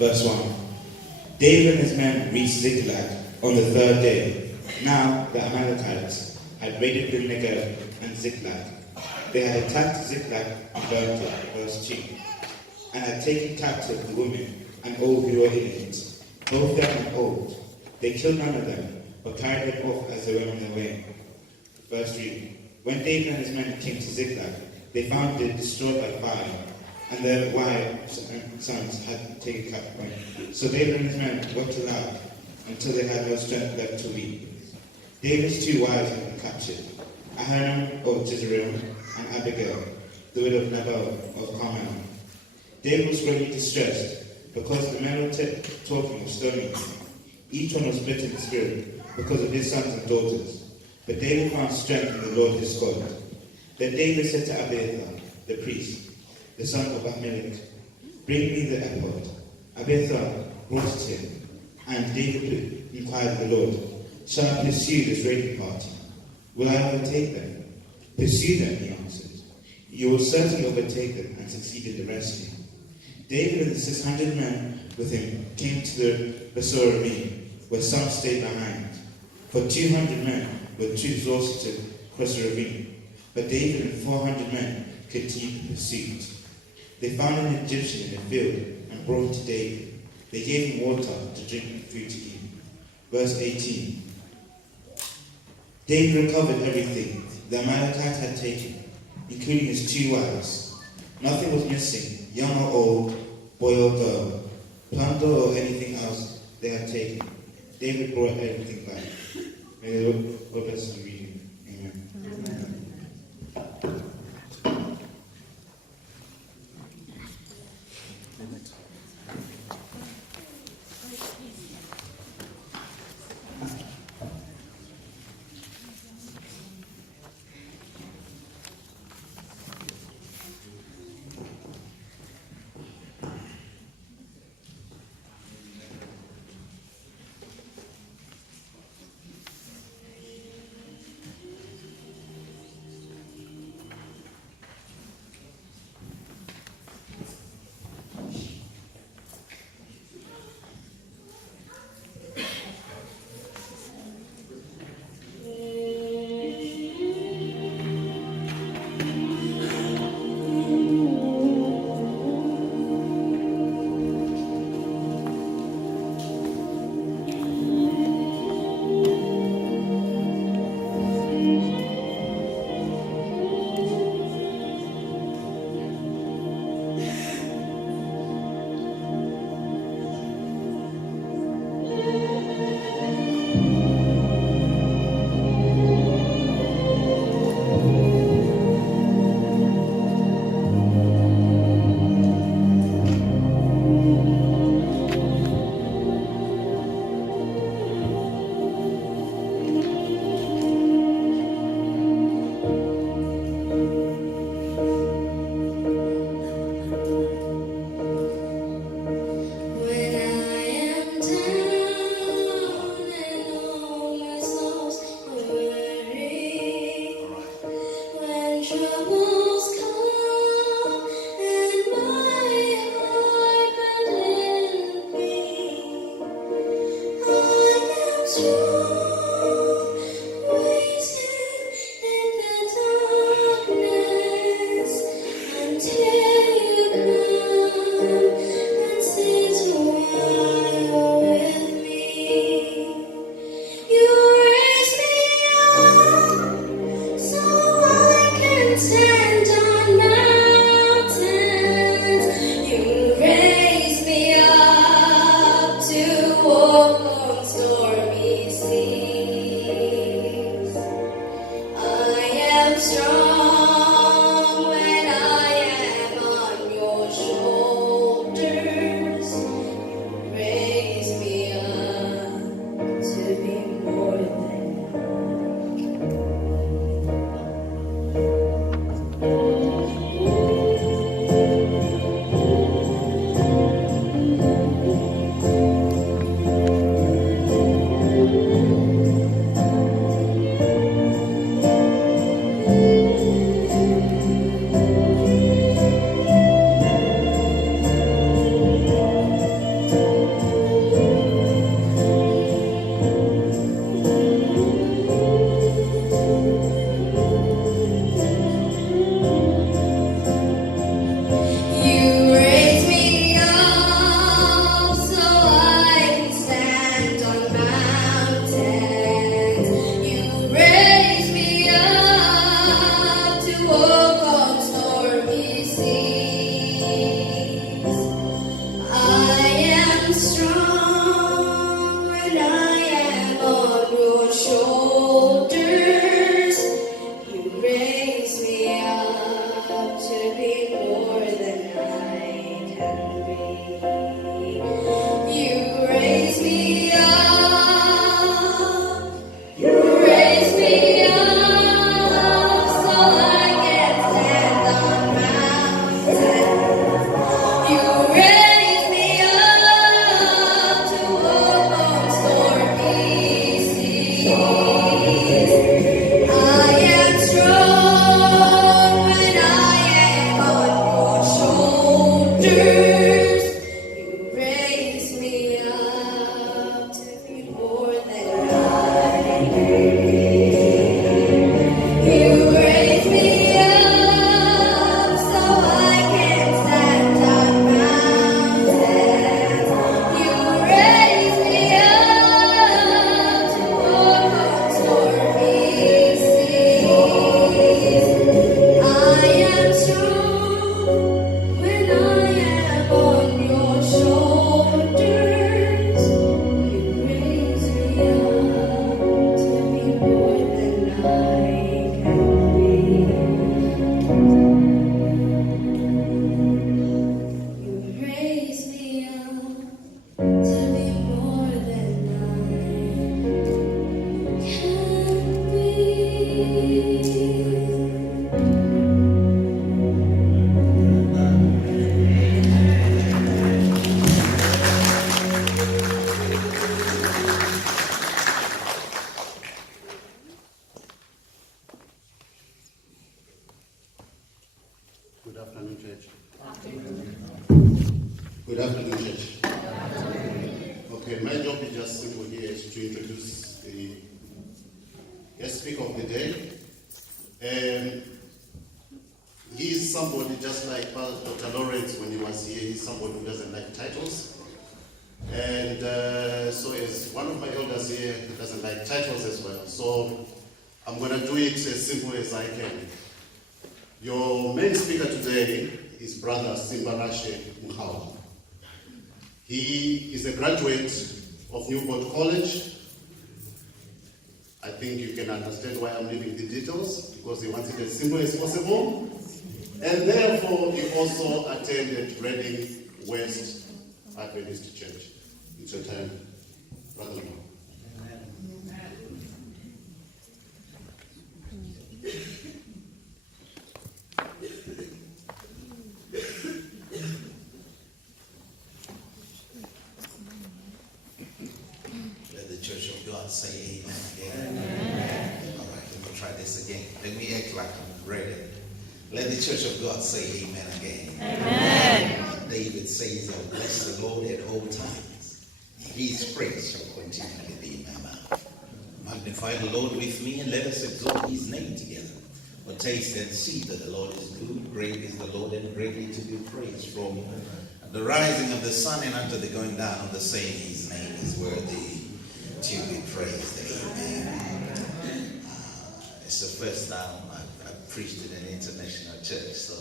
Verse 1. David and his men reached Ziklag on the third day. Now the Amalekites had raided the Negev and Ziklag. They had attacked Ziklag and burnt it, verse 2, and had taken captive the women and all who were in it, both young and old. They killed none of them, but carried them off as they went on their way. Verse 3. When David and his men came to Ziklag, they found it destroyed by fire, and their wives and sons had taken captive. So David and his men wept aloud until they had no strength left to weep. David's 2 wives had been captured, Ahinoam of Jezreel and Abigail, the widow of Nabal of Carmel. David was greatly distressed because the men were talking of stoning him. Each one was bitter in spirit because of his sons and daughters. But David found strength in the Lord his God. Then David said to Abiathar, the priest, the son of Ahimelech, bring me the ephod. Abiathar brought it him, and David inquired of the Lord, shall I pursue this raiding party? Will I overtake them? Pursue them, he answered. You will certainly overtake them and succeed in the rescue. David and the 600 men with him came to the Besor ravine, where some stayed behind. For 200 men were too exhausted to cross the ravine, but David and 400 men continued the pursuit. They found an Egyptian in a field and brought him to David. They gave him water to drink and food to eat. Verse 18. David recovered everything the Amalekite had taken, including his 2 wives. Nothing was missing, young or old, boy or girl, plunder or anything else they had taken. David brought everything back. May the Lord bless the reading. Amen. Amen. Good afternoon, church. Okay, my job is just simple here is to introduce the guest speaker of the day. He's somebody just like Dr. Lawrence when he was here. He's somebody who doesn't like titles. And so as one of my elders here who doesn't like titles as well. So I'm going to do it as simple as I can. Your main speaker today is Brother Simba Muhau. He is a graduate of Newport College. I think you can understand why I'm leaving the details, because he wants it as simple as possible. And therefore, he also attended Reading West Adventist Church. It's your time, Brother Muhau. Say amen again. Amen. All right, let me try this again. Let me act like I'm ready. Let the church of God say amen again. Amen. David says, "I bless the Lord at all times. His praise shall continually be in my mouth. Magnify the Lord with me, and let us exalt his name together. For taste and see that the Lord is good. Great is the Lord, and greatly to be praised. From the rising of the sun and unto the going down of the same, his name is worthy to be praised. Amen. It's the first time I've preached in an international church, so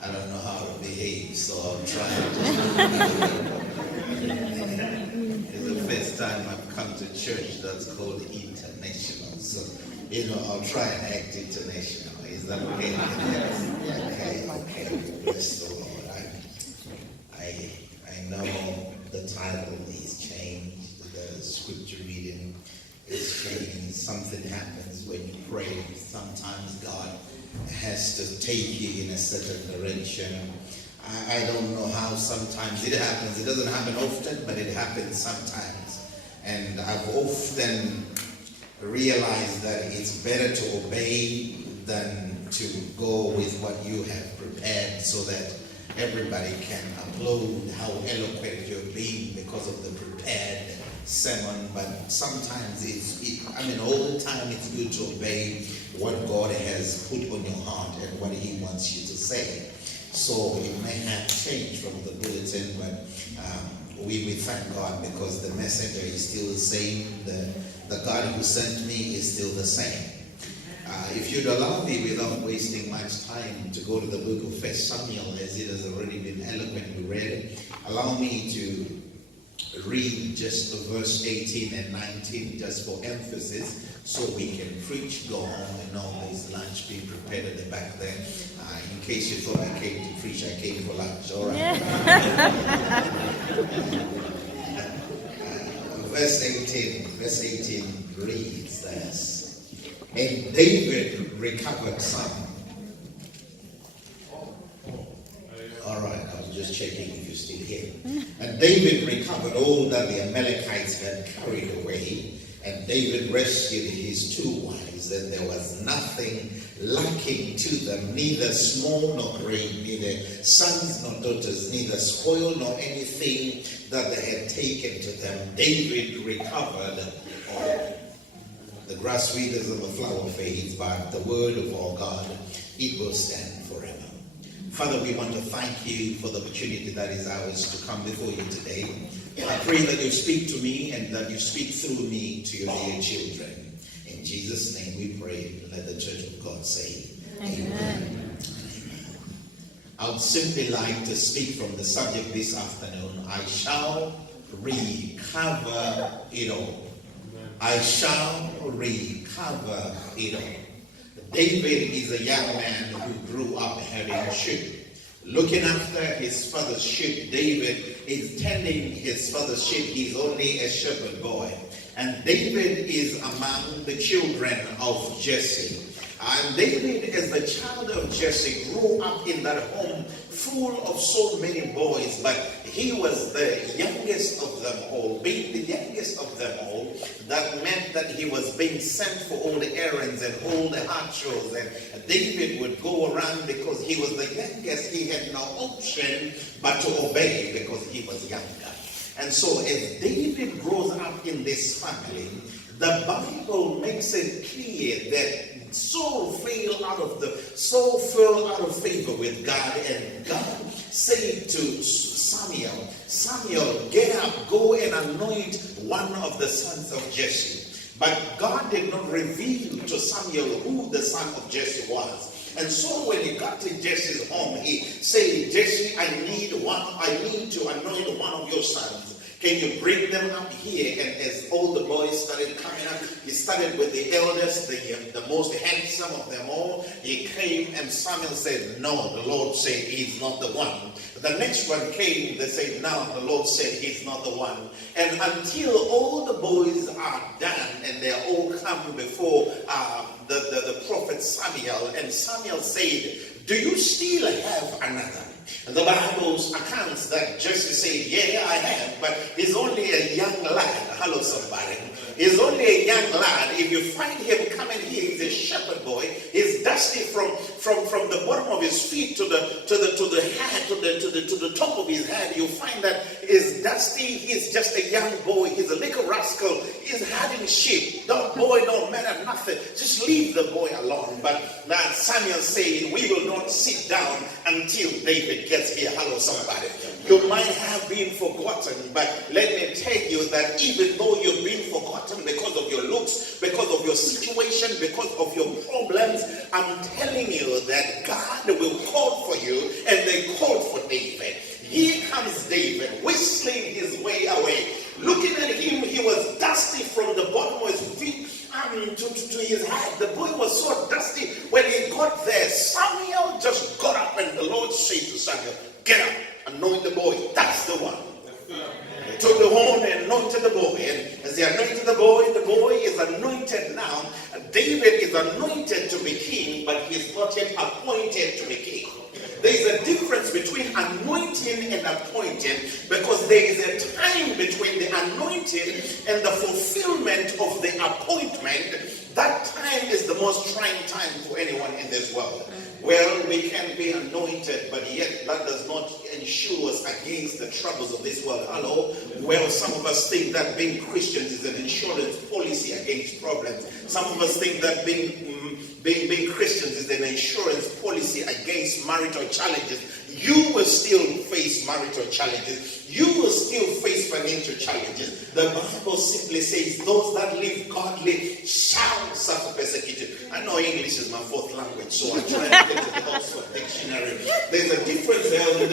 I don't know how to behave, so I'm trying to. It's the first time I've come to church that's called international, so I'll try and act international. Is that okay? Okay. Bless the Lord. I know the title is changed. The scripture reading is changed. Something happens when you pray. Sometimes God has to take you in a certain direction. I don't know how sometimes it happens. It doesn't happen often, but it happens sometimes. And I've often realized that it's better to obey than to go with what you have prepared, so that everybody can applaud how eloquent you're being because of the prepared sermon. But sometimes all the time it's good to obey what God has put on your heart and what he wants you to say. So it may have changed from the bulletin, but we thank God because the messenger is still the same. The God who sent me is still the same. If you'd allow me, without wasting much time, to go to the book of 1 Samuel, as it has already been eloquently read, allow me to read just verse 18 and 19 just for emphasis, so we can preach, go home, and all this lunch being prepared at the back there. In case you thought I came to preach, I came for lunch. All right. Verse 18 reads this. And David recovered some. All right, I was just checking if you're still here. And David recovered all that the Amalekites had carried away. And David rescued his 2 wives, and there was nothing lacking to them, neither small nor great, neither sons nor daughters, neither spoil nor anything that they had taken to them. David recovered all. The grass withers and the flower fades, but the word of our God, it will stand forever. Father, we want to thank you for the opportunity that is ours to come before you today. I pray that you speak to me and that you speak through me to your dear children. In Jesus' name we pray. Let the church of God say amen. Amen. I would simply like to speak from the subject this afternoon. I shall recover it all. I shall recover it all. David is a young man who grew up having sheep. Looking after his father's sheep. David is tending his father's sheep. He's only a shepherd boy. And David is among the children of Jesse. And David, as the child of Jesse, grew up in that home full of so many boys, but he was the youngest of them all. Being the youngest of them all, that meant that he was being sent for all the errands and all the hard chores. And David would go around because he was the youngest. He had no option but to obey because he he was younger. And so as David grows up in this family, the Bible makes it clear that Saul fell out of favor with God, and God said to Samuel, get up, go and anoint one of the sons of Jesse. But God did not reveal to Samuel who the son of Jesse was. And so when he got to Jesse's home, he said, Jesse, I need to anoint one of your sons. Can you bring them up here? And as all the boys started coming up, he started with the eldest, the most handsome of them all. He came and Samuel said, no, the Lord said he's not the one. The next one came, they said, no, the Lord said he's not the one. And until all the boys are done and they all come before the prophet Samuel, and Samuel said, do you still have another? And the Bible accounts that Jesse said, yeah, I have, but he's only a young lad. Hello, somebody. He's only a young lad. If you find him coming here, he's a shepherd boy. He's dusty from the bottom of his feet to the head, to the top of his head. You find that he's dusty. He's just a young boy. He's a little rascal. He's herding sheep. That boy don't matter nothing. Just leave the boy alone. But now Samuel said, we will not sit down until David gets here. Hello, somebody. You might have been forgotten, but let me tell you that even though you've been forgotten because of your looks, because of your situation, because of your problems, I'm telling you that God will call for you, and they called for David. Here comes David, whistling his way away. Looking at him, he was dusty from the bottom of his feet to his head. The boy was so dusty. When he got there, Samuel just got up, and the Lord said to Samuel, get up, anoint the boy. That's the one. He took the horn and anointed the boy. And as he anointed the boy is anointed now. David is anointed to be king, but he's not yet appointed to be king. There is a difference between anointing and appointing, because there is a time between the anointing and the fulfillment of the appointment. That time is the most trying time for anyone in this world. Well, we can be anointed, but yet that does not insure us against the troubles of this world. Hello? Well, some of us think that being Christians is an insurance policy against problems. Some of us think that being Christians is an insurance policy against marital challenges. You will still face marital challenges. You will still face financial challenges. The Bible simply says those that live godly shall suffer persecution. I know English is my fourth language, so I try to get to the Oxford Dictionary. There's a difference there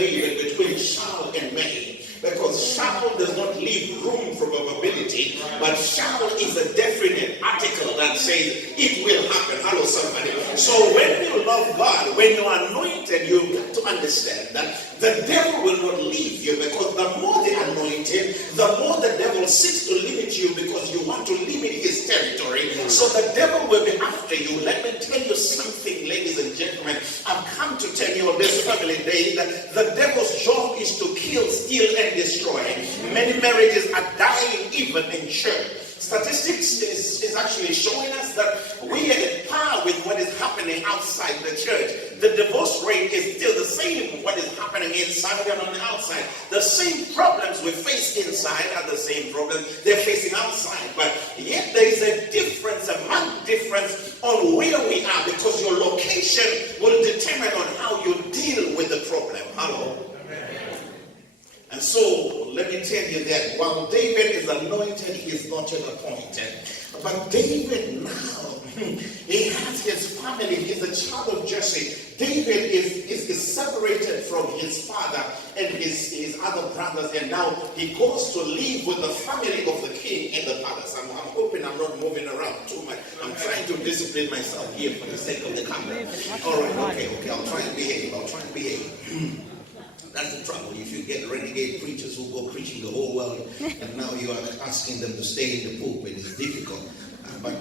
between shall and may. Because shall does not leave room for probability, but shall is a definite article that says it will happen. Hello, somebody. So when you love God, when you are anointed, you've got to understand that the devil will not leave you, because the more the anointed, the more the devil seeks to limit you, because you want to limit his territory. So the devil will be after you. Let me tell you something, ladies and gentlemen. I've come to tell you on this family day that the devil's job is to kill, steal, and destroy. Many marriages are dying even in church. Statistics is actually showing us that we are at par with what is happening outside the church. The divorce rate is still the same what is happening inside and on the outside. The same problems we face inside are the same problems they're facing outside. But yet there is a difference, a marked difference on where we are, because your location will determine on how you deal with the problem. Hello? And so, let me tell you that while David is anointed, he is not yet appointed. But David now, he has his family. He's a child of Jesse. David is separated from his father and his other brothers, and now he goes to live with the family of the king in the palace. I'm hoping I'm not moving around too much. I'm trying to discipline myself here for the sake of the camera. All right, okay, I'll try and behave. That's the trouble. If you get renegade preachers who go preaching the whole world, and now you are asking them to stay in the pulpit, it's difficult. But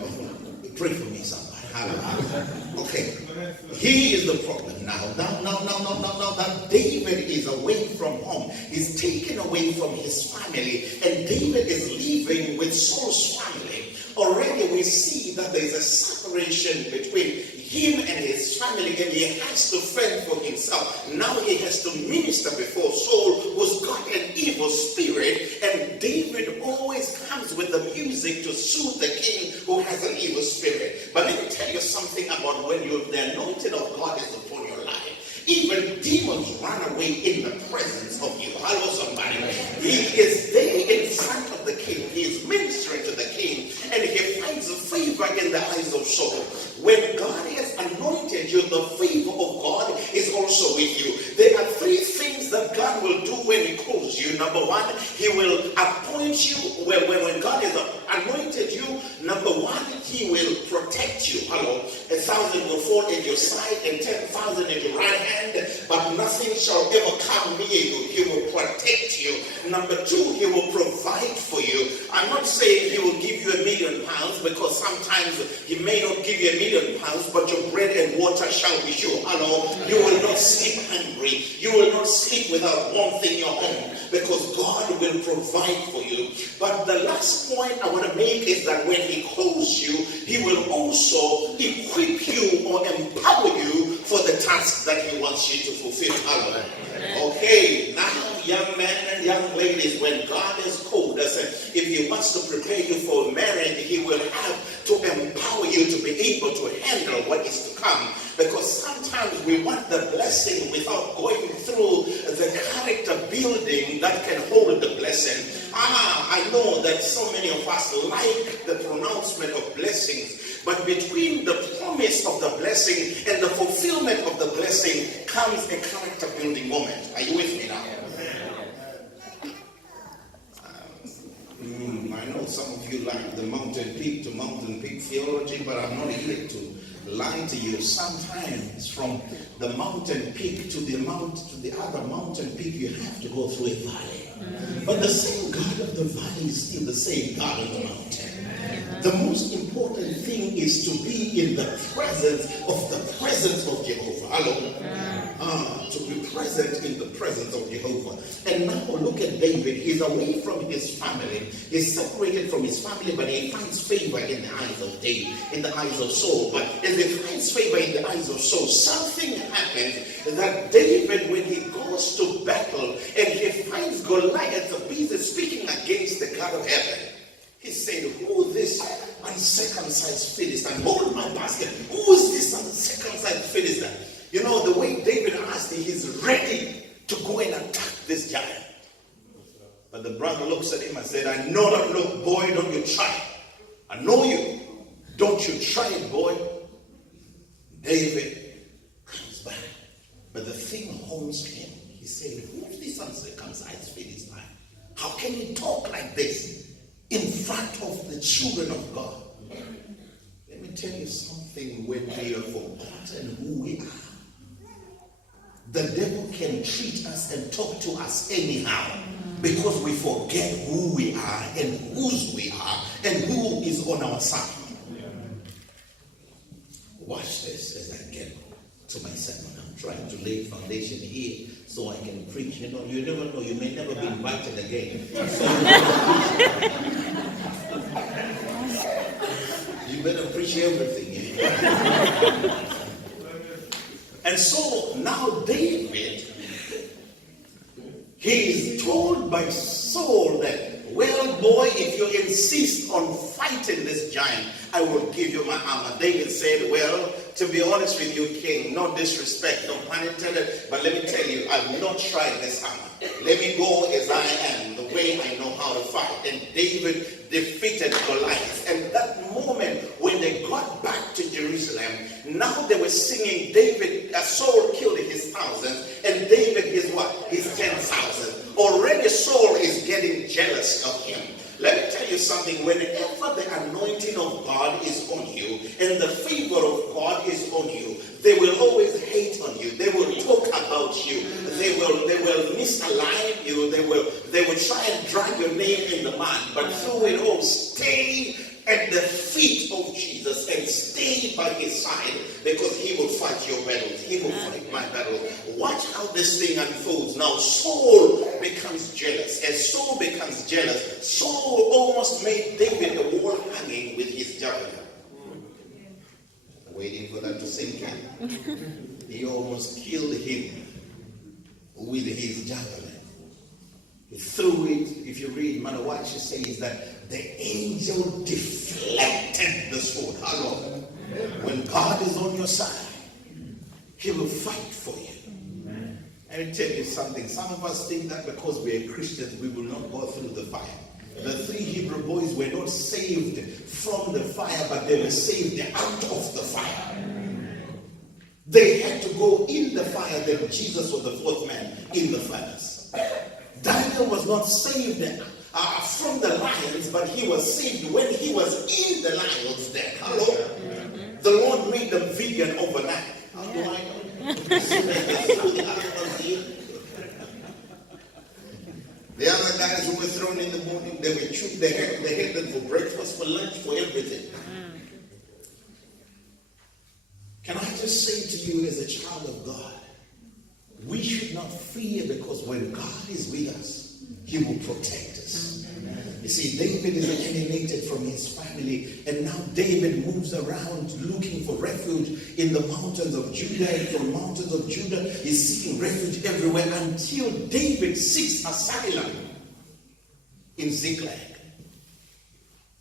pray for me, somebody. Okay. He is the problem now. Now that David is away from home. He's taken away from his family, and David is living with Saul's family. Already we see that there is a separation between him and his family, and he has to fend for himself. Now he has to minister before Saul, who's got an evil evil spirit, and David always comes with the music to soothe the king who has an evil spirit. But let me tell you something about when the anointing of God is upon your life. Even demons run away in the presence of you. Hello, somebody. He is there in front of the king. He is ministering to the king, and he finds favor in the eyes of Saul. When God has anointed you, the favor of God is also with you. There are three things that God will do when he calls you. Number one, he will appoint you. When God has anointed you, number one, he will protect you. Hello. 1,000 will fall at your side and 10,000 at your right hand, but nothing shall ever come near you. He will protect you. Number two, he will provide for you. I'm not saying he will give you £1 million, because sometimes he may not give you £1 million, but your bread and water shall be sure. Hello. You will not sleep hungry. You will not sleep without warmth in your home, because God will provide for you. But the last point I want to make is that when he calls you, he will also equip you or empower you for the task that he wants you to fulfill. Hello. Okay, now young men and young ladies, when God has called us, if he wants to prepare you for marriage, he will have to empower you to be able to handle what is to come. Because sometimes we want the blessing without going through the character building that can hold the blessing. I know that so many of us like the pronouncement of blessings, but between the promise of the blessing and the fulfillment of the blessing comes a character building moment. Are you with me now? I know some of you like the mountain peak to mountain peak theology, but I'm not here to lie to you. Sometimes from the mountain peak to the other mountain peak, you have to go through a valley. But the same God of the valley is still the same God of the mountain. The most important thing is to be in the presence of Jehovah. Hello. To be present in the presence of Jehovah. And now look at David. He's away from his family. He's separated from his family, but he finds favor in the eyes of David, in the eyes of Saul. But as he finds favor in the eyes of Saul, something happens that David, when he goes to battle and he finds Goliath busy speaking against the God of heaven, he said, who this uncircumcised Philistine? Hold my basket. Who is this uncircumcised Philistine? You know, the way David asked, he's ready to go and attack this giant. But the brother looks at him and said, I know that, look, boy, don't you try it. I know you. Don't you try it, boy. David comes back. But the thing haunts him. He said, who is this uncircumcised Philistine? How can he talk like this in front of the children of God? Let me tell you something. When we have forgotten who we are, the devil can treat us and talk to us anyhow, because we forget who we are and whose we are and who is on our side. Watch this as I get to my sermon. I'm trying to lay foundation here so I can preach. You know, you never know. You may never be invited again. You better preach everything. And so now David, he is told by Saul that, well, boy, if you insist on fighting this giant, I will give you my armor. David said, well, to be honest with you, king, no disrespect, no pun intended, but let me tell you, I've not tried this armor. Let me go as I am, the way I know how to fight. And David defeated Goliath. And that moment when they got back to Jerusalem, now they were singing, David, Saul killed his thousands, and David his what? His 10,000. Already Saul is getting jealous of him. Let me tell you something. Whenever the anointing of God is on you and the favor of God is on you, they will always hate on you. They will talk about you. They will misalign you. They will try and drag your name in the mud. But through it all, stay at the feet of Jesus and stay by his side, because he will fight your battles. He will fight my battle. Watch how this thing unfolds. Now Saul becomes jealous. As Saul becomes jealous, Saul almost made David a wall hanging with his javelin. Waiting for that to sink in. He almost killed him with his javelin. He through it, if you read Manawashi says that the angel deflected the sword. Hello. When God is on your side, he will fight for you. Let me tell you something. Some of us think that because we are Christians, we will not go through the fire. The 3 Hebrew boys were not saved from the fire, but they were saved out of the fire. They had to go in the fire. Then Jesus was the 4th man in the furnace. Daniel was not saved from the lions, but he was saved when he was in the lion's den. Hello? The Lord made them vegan overnight. How do I know? The other guys who were thrown in the morning, they were chewed, they had them for breakfast, for lunch, for everything. Can I just say to you as a child of God, we should not fear, because when God is with us, he will protect us. You see, David is alienated from his family, and now David moves around looking for refuge in the mountains of Judah, and from mountains of Judah he's seeking refuge everywhere until David seeks asylum in Ziklag.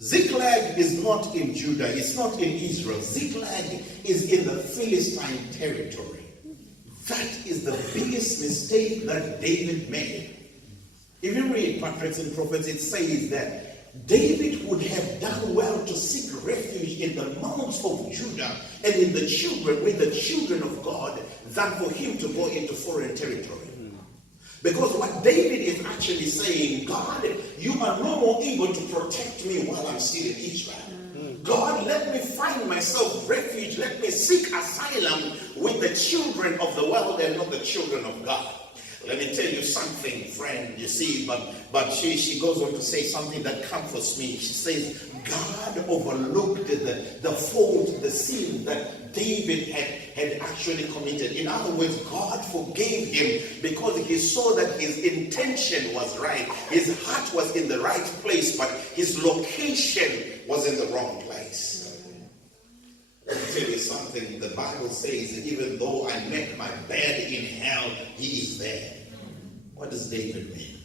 Ziklag is not in Judah, it's not in Israel. Ziklag is in the Philistine territory. That is the biggest mistake that David made. If you read Patriarchs and Prophets, it says that David would have done well to seek refuge in the mountains of Judah and in the children, with the children of God, than for him to go into foreign territory. Because what David is actually saying, God, you are no more able to protect me while I'm still in Israel. God, let me find myself refuge. Let me seek asylum with the children of the world and not the children of God. Let me tell you something, friend, you see, but she goes on to say something that comforts me. She says, God overlooked the fault, the sin that David had actually committed. In other words, God forgave him because he saw that his intention was right. His heart was in the right place, but his location was in the wrong place. Let me tell you something. The Bible says that even though I make my bed in hell, he is there. What does David mean?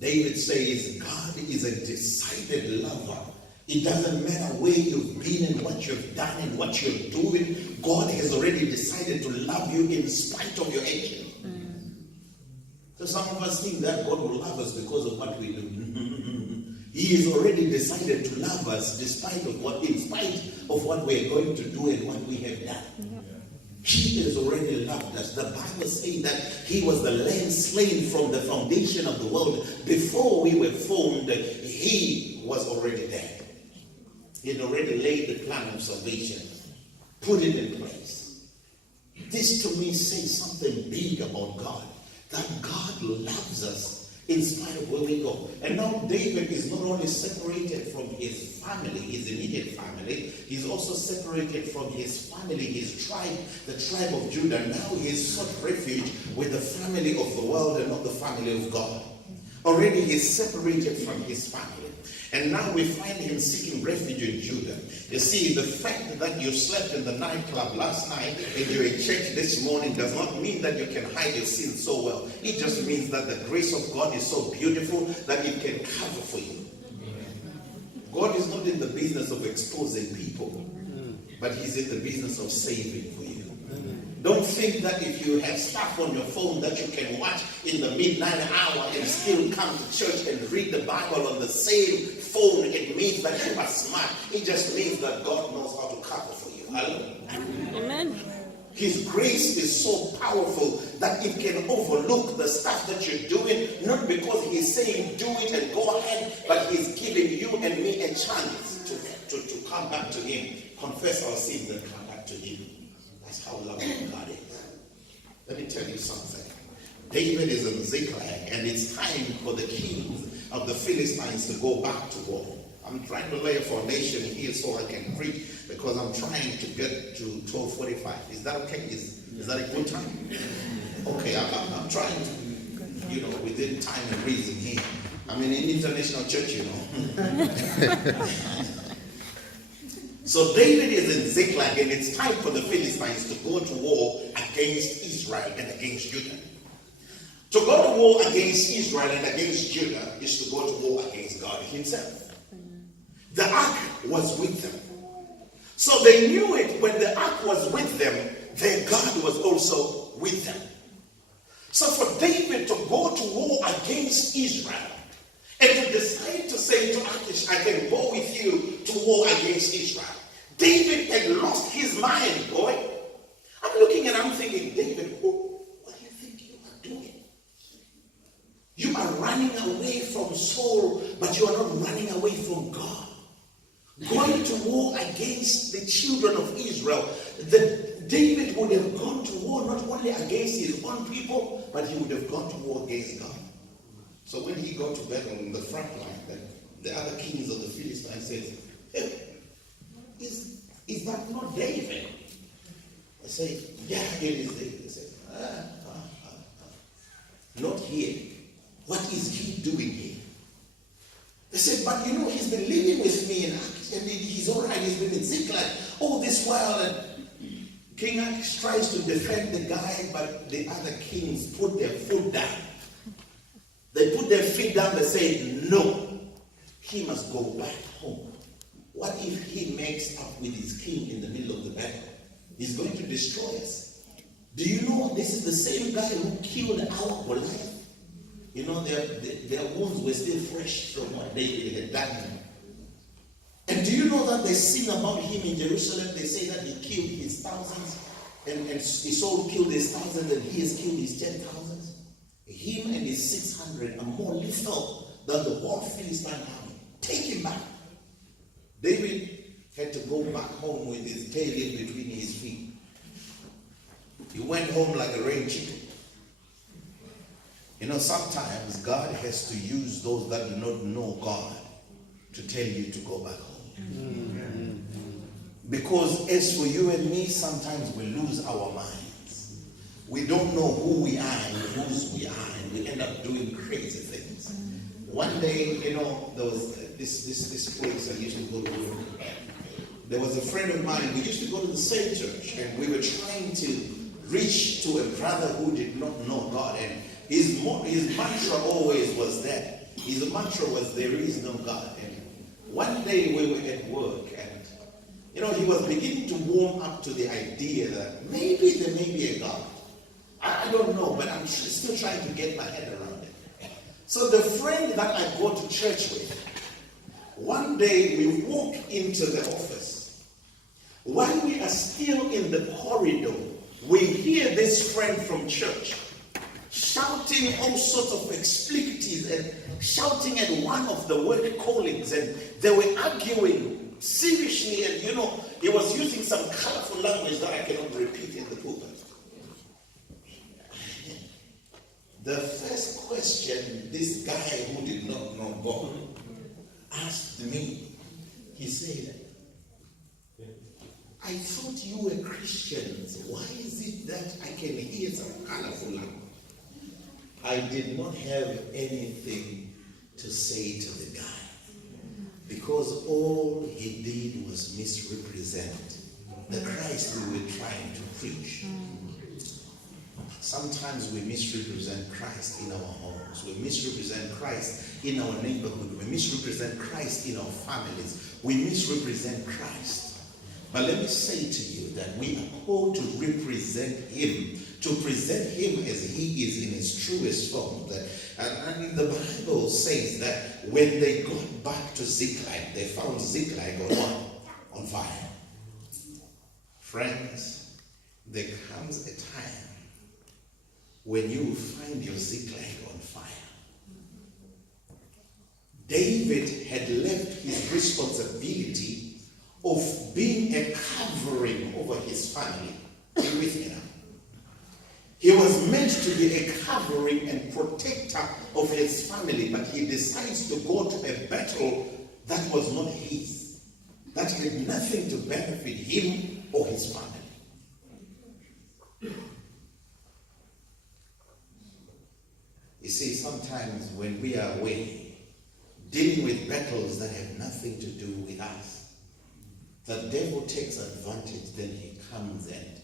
David says God is a decided lover. It doesn't matter where you've been and what you've done and what you're doing. God has already decided to love you in spite of your action. So some of us think that God will love us because of what we do. He has already decided to love us in spite of what we're going to do and what we have done. He has already loved us. The Bible says that he was the lamb slain from the foundation of the world. Before we were formed, he was already there. He had already laid the plan of salvation, put it in place. This to me says something big about God, that God loves us in spite of where we go. And now David is not only separated from his family, his immediate family, he's also separated from his family, his tribe, the tribe of Judah. Now he has sought refuge with the family of the world and not the family of God. Already he's separated from his family. And now we find him seeking refuge in Judah. You see, the fact that you slept in the nightclub last night and you're in church this morning does not mean that you can hide your sins so well. It just means that the grace of God is so beautiful that it can cover for you. God is not in the business of exposing people, but he's in the business of saving for you. Don't think that if you have stuff on your phone that you can watch in the midnight hour and still come to church and read the Bible on the same phone, it means that you are smart. It just means that God knows how to cover for you. Hello? Amen. His grace is so powerful that it can overlook the stuff that you're doing, not because he's saying do it and go ahead, but he's giving you and me a chance to come back to him, confess our sins and come back to him. That's how loving God is. Let me tell you something. David is in Ziklag, and it's time for the kings of the Philistines to go back to war. I'm trying to lay a foundation here so I can preach, because I'm trying to get to 12:45. Is that okay? Is that a good time? Okay, I'm trying to, within time and reason here. I'm in an international church, So David is in Ziklag, and it's time for the Philistines to go to war against Israel and against Judah. To go to war against Israel and against Judah is to go to war against God himself. The ark was with them. So they knew it when the ark was with them, their God was also with them. So for David to go to war against Israel and to decide to say to Achish, I can go with you to war against Israel. David had lost his mind, boy. I'm looking and I'm thinking, David, what do you think you are doing? You are running away from Saul, but you are not running away from God. Going to war against the children of Israel. David would have gone to war not only against his own people, but he would have gone to war against God. So when he got to battle in the front line, the other kings of the Philistines said, hey, is that not David? I say, yeah, it is David. They say, not here. What is he doing here? They said, but you know, he's been living with me and he's all right. He's been in Ziklag all this while. And King Achish tries to defend the guy, but the other kings put their foot down. They put their feet down. They say, no, he must go back home. What if he makes up with his king in the middle of the battle? He's going to destroy us. Do you know this is the same guy who killed our Goliath? You know, their wounds were still fresh from what David had done. And do you know that they sing about him in Jerusalem? They say that he killed his thousands, and Saul killed his thousands, and he has killed his 10,000s. Him and his 600 are more lethal than the whole Philistine army. Take him back. David had to go back home with his tail in between his feet. He went home like a rain chicken. You know, sometimes God has to use those that do not know God to tell you to go back home. Because as for you and me, sometimes we lose our minds. We don't know who we are and whose we are, and we end up doing crazy things. One day, you know, there was this place I used to go to. There was a friend of mine. We used to go to the same church, and we were trying to reach to a brother who did not know God. And his mantra always was that. His mantra was, there is no God. And one day we were at work, and you know, he was beginning to warm up to the idea that maybe there may be a God. I don't know, but I'm still trying to get my head around it. So the friend that I go to church with, one day we walk into the office. While we are still in the corridor, we hear this friend from church shouting all sorts of expletives and shouting at one of the work colleagues, and they were arguing seriously, and you know, he was using some colorful language that I cannot repeat in the pulpit. The first question this guy who did not know God asked me, he said, I thought you were Christians. Why is it that I can hear some colorful language? I did not have anything to say to the guy, because all he did was misrepresent the Christ we were trying to preach. Sometimes we misrepresent Christ in our homes. We misrepresent Christ in our neighborhood. We misrepresent Christ in our families. We misrepresent Christ. But let me say to you that we are called to represent him, to present him as he is in his truest form. And the Bible says that when they got back to Ziklag, they found Ziklag on fire. Friends, there comes a time when you find your Ziklag on fire. David had left his responsibility of being a covering over his family. Be with me now. He was meant to be a covering and protector of his family, but he decides to go to a battle that was not his, that had nothing to benefit him or his family. You see, sometimes when we are away, dealing with battles that have nothing to do with us, the devil takes advantage, then he comes and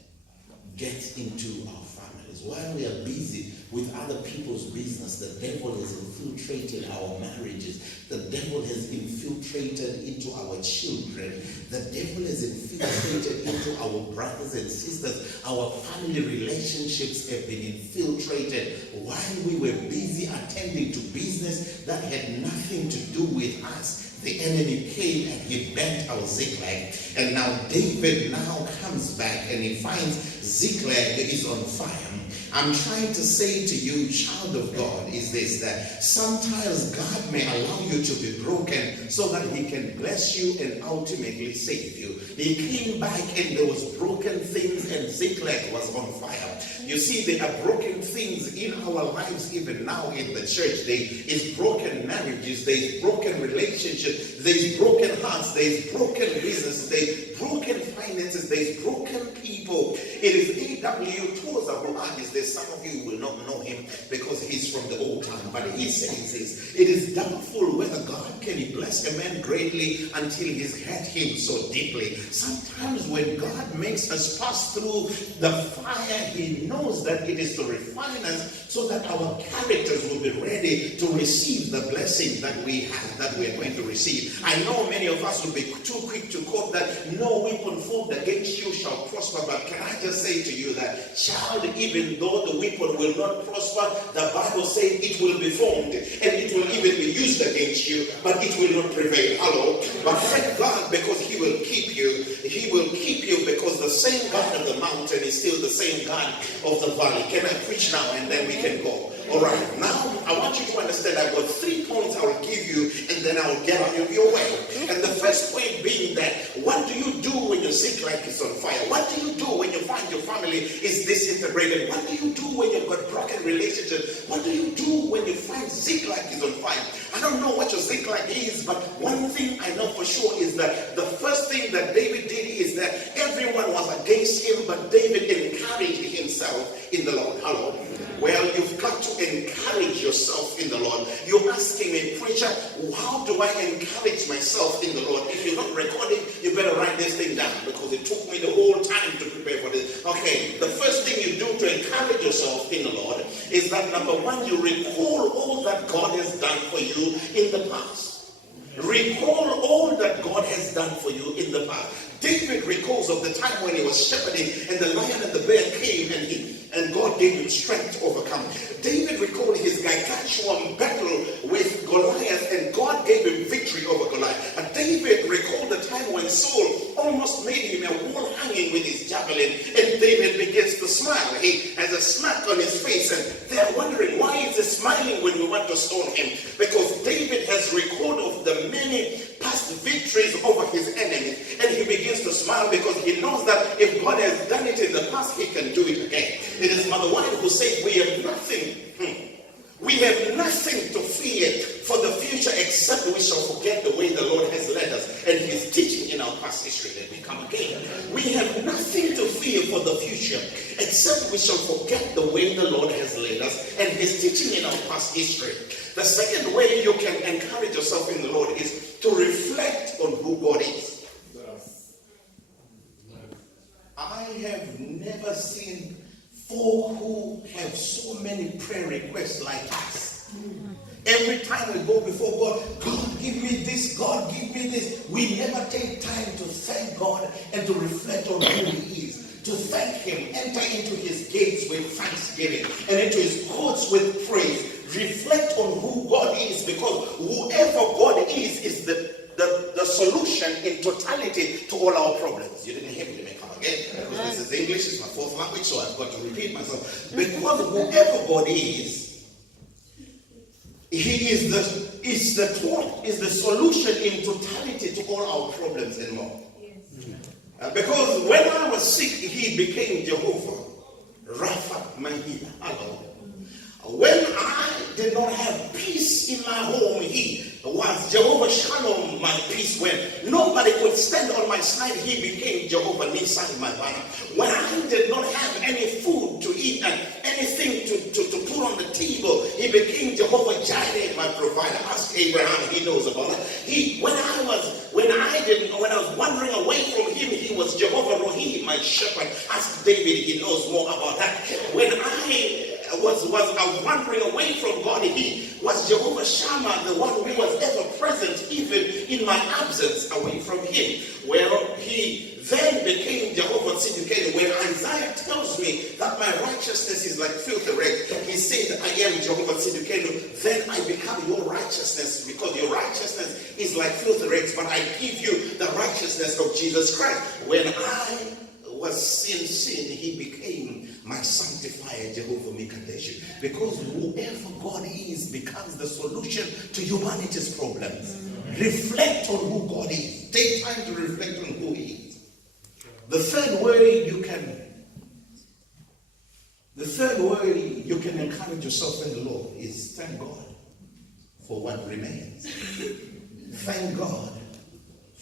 gets into our families. lives, while we are busy with other people's business, the devil has infiltrated our marriages. The devil has infiltrated into our children. The devil has infiltrated into our brothers and sisters. Our family relationships have been infiltrated. While we were busy attending to business that had nothing to do with us, the enemy came and he bent our Ziklag. And now David now comes back and he finds Ziklag is on fire. I'm trying to say to you, child of God, is this, that sometimes God may allow you to be broken so that he can bless you and ultimately save you. He came back and there was broken things and Ziklag was on fire. You see, there are broken things in our lives even now in the church. There is broken marriages, there is broken relationships, there is broken hearts, there is broken businesses, there is broken finances, there is broken people. It is A.W. Tozer who argues this. Some of you will not know him because he's from the old time, but he says this: it is doubtful whether God can bless a man greatly until he's hurt him so deeply. Sometimes when God makes us pass through the fire, he knows that it is to refine us so that our characters will be ready to receive the blessing that we have, that we are going to receive. I know many of us will be too quick to quote that no weapon formed against you shall prosper, but can I just say to you that, child, even though the weapon will not prosper, the Bible says it will be formed and it will even be used against you, but it will not prevail. Hello? But thank God, because he will keep you. He will keep you because the same God of the mountain is still the same God of the valley. Can I preach now and then we can go? All right, now I want you to understand I've got 3 points I will give you and then I will get out of your way. And the first point being that, what do you do when your Ziklag is on fire? What do you do when you find your family is disintegrated? What do you do when you've got broken relationships? What do you do when you find Ziklag is on fire? I don't know what your Ziklag is, but one thing I know for sure is that the first thing that David did is that everyone was against him, but David encouraged himself in the Lord. Hello? Well, you've got to encourage yourself in the Lord. You're asking me, preacher, how do I encourage myself in the Lord? If you're not recording, you better write this thing down because it took me the whole time to prepare for this. Okay, the first thing you do to encourage yourself in the Lord is that, number 1, you recall all that God has done for you in the past. Recall all that God has done for you in the past. David recalls of the time when he was shepherding and the lion and the bear came and God gave him strength to overcome. David recalled his gargantuan battle with Goliath and God gave him victory over Goliath. And David recalled the time when Saul almost made him a wall hanging with his javelin, and David begins to smile. He has a smirk on his face and they're wondering, why is he smiling when we want to stone him? Because David has recalled of the many past victories over his enemies, and he begins to smile because he knows that if God has done it in the past, he can do it again. It is Mother White who says we have nothing to fear for the future except we shall forget the way the Lord has led us and his teaching in our past history. Let me come again. We have nothing to fear for the future except we shall forget the way the Lord has led us and his teaching in our past history. The second way you can encourage yourself in the Lord is to reflect on who God is. I have never seen folk who have so many prayer requests like us. Every time we go before God, God give me this, God give me this. We never take time to thank God and to reflect on who he is. To thank him, enter into his gates with thanksgiving and into his courts with praise. Reflect on who God is, because whoever God is the solution in totality to all our problems. You didn't hear me, let me come again. Because this is English, it's my 4th language, so I've got to repeat myself. Because whoever God is, he is the solution in totality to all our problems and more. Because when I was sick, he became Jehovah Rapha Mahila. Hello. When I did not have peace in my home, he was Jehovah Shalom, my peace. When nobody could stand on my side, he became Jehovah Nissi, my banner. When I did not have any food to eat and anything to put on the table, he became Jehovah Jireh, my provider. Ask Abraham, he knows about that. When I was wandering away from him, he he was Jehovah Rohi, my shepherd. Ask David, he knows more about that. When I was wandering away from God, he was Jehovah Shammah, the one who was ever present, even in my absence away from him. Well, he then became Jehovah Tsidkenu. When Isaiah tells me that my righteousness is like filthy rags, he said, I am Jehovah Tsidkenu, then I become your righteousness, because your righteousness is like filthy rags, but I give you the righteousness of Jesus Christ. When I was in sin, he became my sanctifier, Jehovah Mikadesh. Because whoever God is becomes the solution to humanity's problems. Reflect on who God is. Take time to reflect on who he is. The third way you can encourage yourself in the Lord is thank God for what remains. Thank God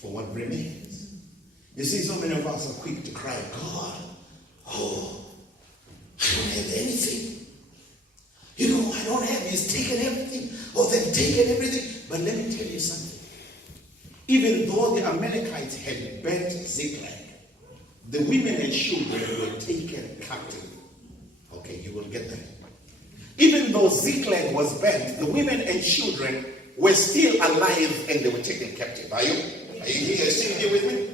for what remains. You see, so many of us are quick to cry, God, oh, I don't have anything. You know, I don't have, he's taken everything, or they've taken everything. But let me tell you something. Even though the Amalekites had burnt Ziklag, the women and children were taken captive. Okay, you will get that. Even though Ziklag was burnt, the women and children were still alive and they were taken captive. Are you here? Still here with me?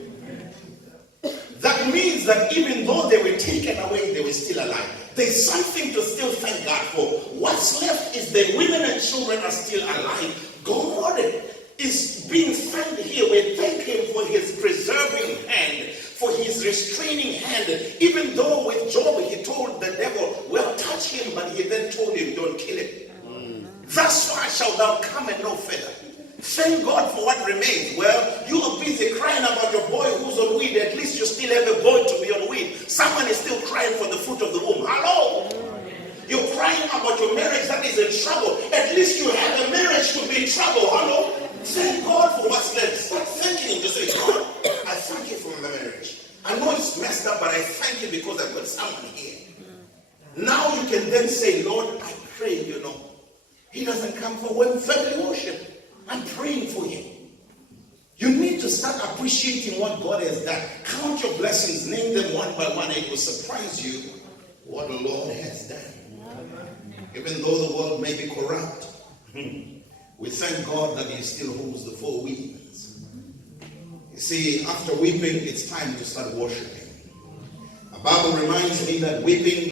That means that even though they were taken away, they were still alive. There's something to still thank God for. What's left is the women and children are still alive. God is being thanked here. We thank him for his preserving hand, for his restraining hand. Even though with Job he told the devil, well, touch him, but he then told him, don't kill him. Thus far shalt thou come and no further. Thank God for what remains. Well, you are busy crying about your boy who's on weed. At least you still have a boy to be on weed. Someone is still crying for the fruit of the womb. Hello? You're crying about your marriage that is in trouble. At least you have a marriage to be in trouble. Hello? Thank God for what's left. Start thanking him. Just say, God, I thank you for my marriage. I know it's messed up, but I thank you because I've got someone here. Now you can then say, Lord, I pray, he doesn't come for one family worship. I'm praying for him. You need to start appreciating what God has done. Count your blessings, name them one by one. It will surprise you what the Lord has done. Even though the world may be corrupt, we thank God that he still holds the four winds. You see, after weeping, it's time to start worshiping. The Bible reminds me that weeping